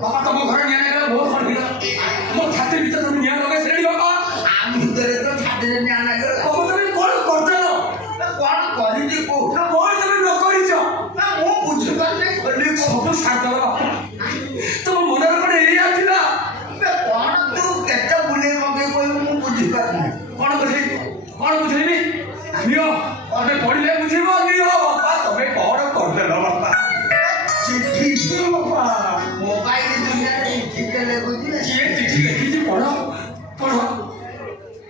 बाबा तुम घर निया नहीं बहुत फर्क है मो छाती भीतर तुम निया लगे सेडी बाबा आम भीतर तो छाती निया नहीं बाबा तुम कोन करते हो कोन करी दी को ना मोर तुम न करी छ ना मो बुझ कर नहीं खली सब साथ दो तुम मन रे कोन एरिया थिला बे कोन तू केटा बुले मगे कोई मु बुझ कर नहीं कोन बुझेबी नियो अबे पड़िले बुझिबो नियो बाबा तमे कोन करते लो बाबा चिट्ठी दो बाबा मोबाइल दुनिया रे चिट्ठी ले बुझिले चिट्ठी लिखि छी पढ़ो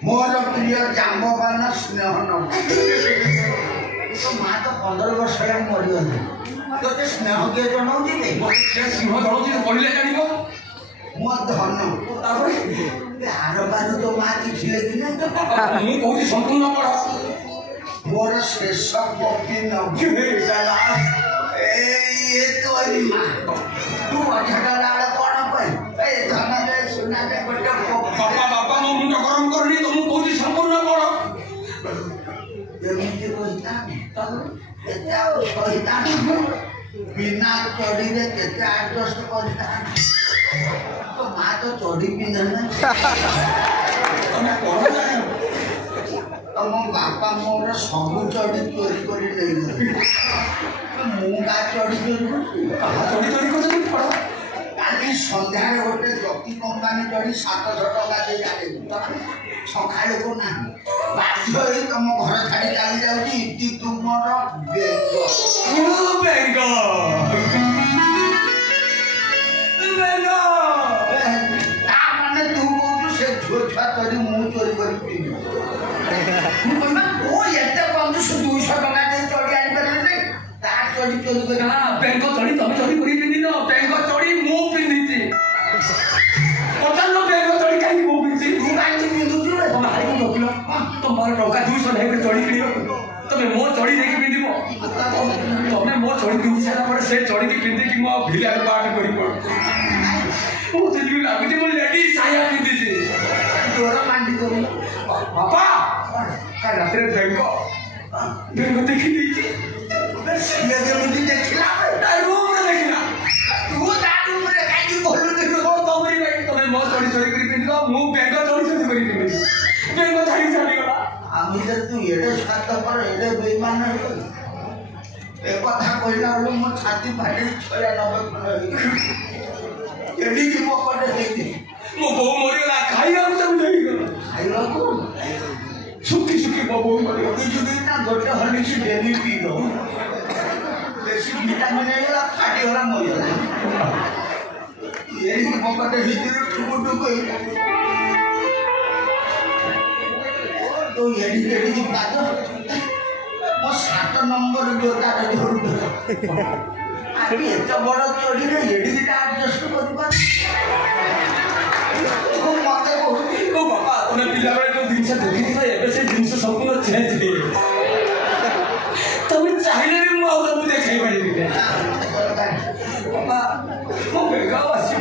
मोर प्रिय जाम्बवान स्नेह न तो मां तो 15 वर्ष रे मरि गले तोते स्नेह के जणौ दिले से सिंह जणौ दिले पड़िले जानिबो मो धन तापर आर बारु तो मां चिट्ठी लेखि न मु कहूची संपूर्ण पढ़ो मोर शेष पक्की न गेला ये तो अली मां तू अठा लाड़ कोन पे ए धन दे सुना दे बड्ड बाबा मो मुंड गरम करनी तो मु कहूची संपूर्ण पढ़ो एमिति कहिता केते कहिता बिना चढ़ी रे केते एडजस्ट करता तो मां तो चढ़ी बिना ना तमे पढ़ो जाने तम बापा मोर सब चढ़ी चोरी करी ले मु का चढ़ी चोरी कर पढ़ो काली संध्या गोटे जकी कंपनी चढ़ी 700 टका दे जाले सकाळे को ना बाध्य तुम घर छाड़ी चली जाउची इति तुमर बेंग माने तू बोलू से छोटा चढ़ी मु चोरी करी ओ एते कम 200 टका दे चढ़ी आनी परले नहीं ता चढ़ी चोरी कर हां बेंग चढ़ी तुम चोरी करी पिनी न बेंग चढ़ी मु पिनीती पचान बेंग चढ़ी काई मु पिनीती तू काई पिंदु छु रे तुम हारी को नकलो तुम्हारे टका 200 नहीं चढ़ी किनियो तमे मो चढ़ी देखि पिंदिबो तमे मो चढ़ी पिंदी सारा पर से चढ़ी की पिंदी कि मो भिला बाट करी पड़ ओ तेजी लागुती मो लेडी साया पिंदी छी तोर मांडी करी बाबा का रात्रे बेंग देखि दी बस ये मुझे देखला ता रूम रे देखला तू ता रूम रे काई बोलू देखो तमरी भाई तमे मो चढ़ी चढ़ी करी पिंदी मु बेंग चढ़ी चढ़ी करी पिंदी बेंग छाड़ी छाड़ी गला आमी तो तू एडे सात पर एडे बेईमान है ए कथा कहला लो मो छाती फाटी 96 एडी की मो पडे देती मो बो मरि गला खाइया को सब देई गला खाइया को सुखी सुखी बो मरि गला किछु दिन ना गोटे हनी से डेली पी लो बेसी विटामिन गला फाटी गला मरि गला एडी की मो पडे हितिर ठुटु कोई तो एडी की बात मो 7 नंबर जोता रे धरु आबी एत बड़ चोरी रे एडी की एडजस्ट करि पा ओ मते को बाबा तने पिला बेले जो दिन से देखि थी एबे से दिन से संपूर्ण चेंज हे तमे चाहिले भी मो तुम देखै पड़ी बाबा मो बेगा वासी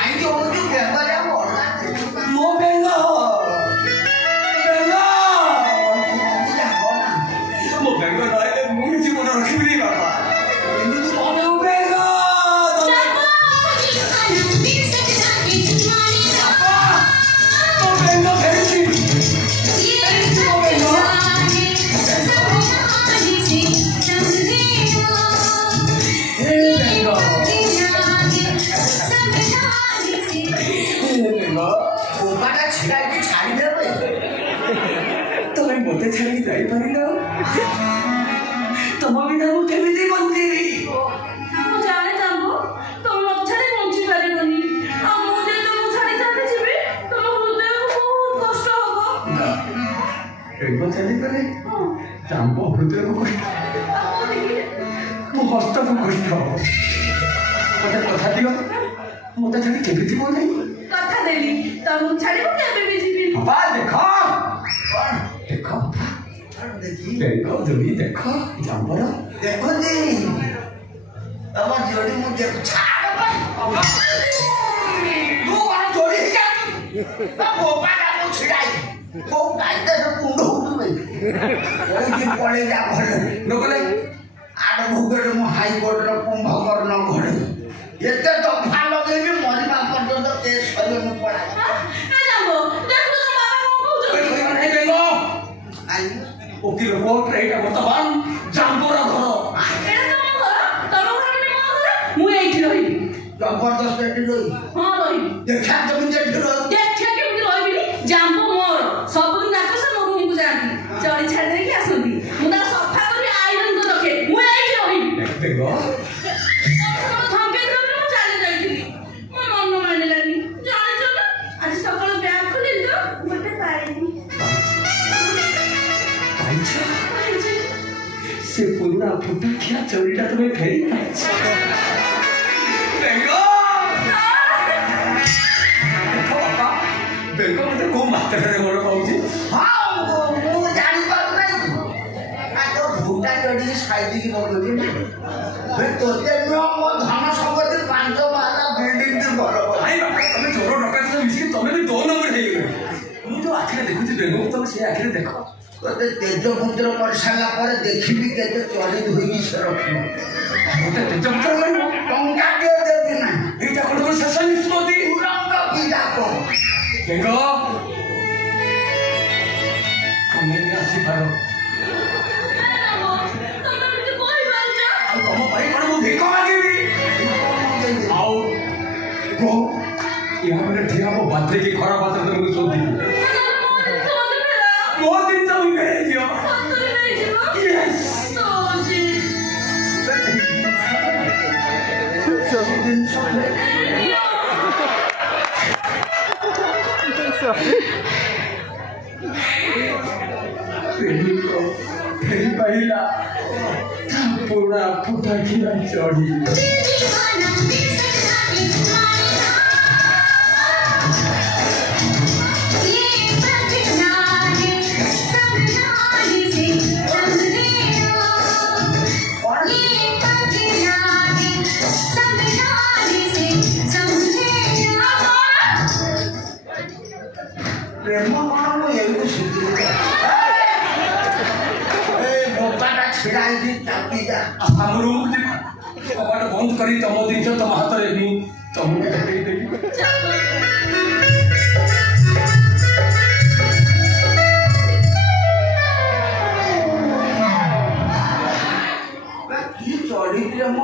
आई जो बेगा या मो बेगा छाड़ी जाई परिलो तुम बिना मु केमिति बंजीबी मु जाने जाबो तुम मत छाड़ी बंजी परिबनी आ मु जे तुम छाड़ी जाने छिबी तुम हृदय को बहुत कष्ट होबो ना एगो छाड़ी करे जाबो हृदय को कष्ट मु हस्त को कष्ट मते कथा दियो मते छाड़ी केमिति बोलै कथा देली तुम छाड़ी को केबे बिजीबी बा देखो देखो देखो जोड़ी देखो जांबर देखो जी अब जोड़ी मु देखो छाड़ तू वाला जोड़ी क्या ना गोपा का मु छिड़ाई वो कायदे से कुंडो पड़े जा नकले आठ भोगे मो हाईकोर्टर कुंभकर्ण घड़े एत दफा लगे मरवा पर्यंत केस सर पड़ा वकील कोर्ट एटा बर्तमान जांबोरा घर जबरदस्त एटी रही हां रही देखा तुम जे रही देखा केमति रही जांबो मोर सब दिन रात से मोर रूम को जाती चोरी छाड़ दे के आसंती मुदा सफा करी आइरन तो रखे मु एटी रही देखो थंबे थंबे मु चली जाईली मो मन मानिलानी जाने छ ना आज सकाळ बैग खोली तो मते पाइनी पाइछा से पुरा फुटा क्या चोरीटा तुम्हें फेरी बेंको मते को मात्रा रे गोड़ पाउची हां मु जानि पाउ नै आ तो भूटा जडी साइड की बोलली बे तोते न मो धन संपत्ति 5 माला बिल्डिंग दे घर भाई बाबा तमे चोर डकैत से मिसी तमे भी 2 नंबर हे मु तो आखिरे देखुची बेंको तमे से आखिरे देखो तोते तेजपुत्र कर साला पर देखिबी केते चोरी होई से रखियो तोते तेजपुत्र करियो टंका दे देबी ना एटा कोन शेष निष्पत्ति उरंग पीडा को देखो तुम्हें भी आसी पारो तुम भाई कौन मुझे देखो आगे भी आओ को यहाँ मैंने ठिया को बातें की खराब बातें तो मुझे सोच दी बहुत दिन तक ही करे जियो यस फेरी पहिला पूरा फुटा खिला चढ़ी बंद करी तम दिन तम हाथ में तुमको चढ़ी प्रेम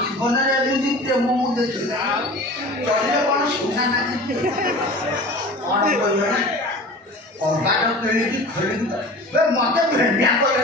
जीवन प्रेम मुझे चढ़े कौन सुना ना कौन कह कबाट किणी खोल मत भेंडिया कर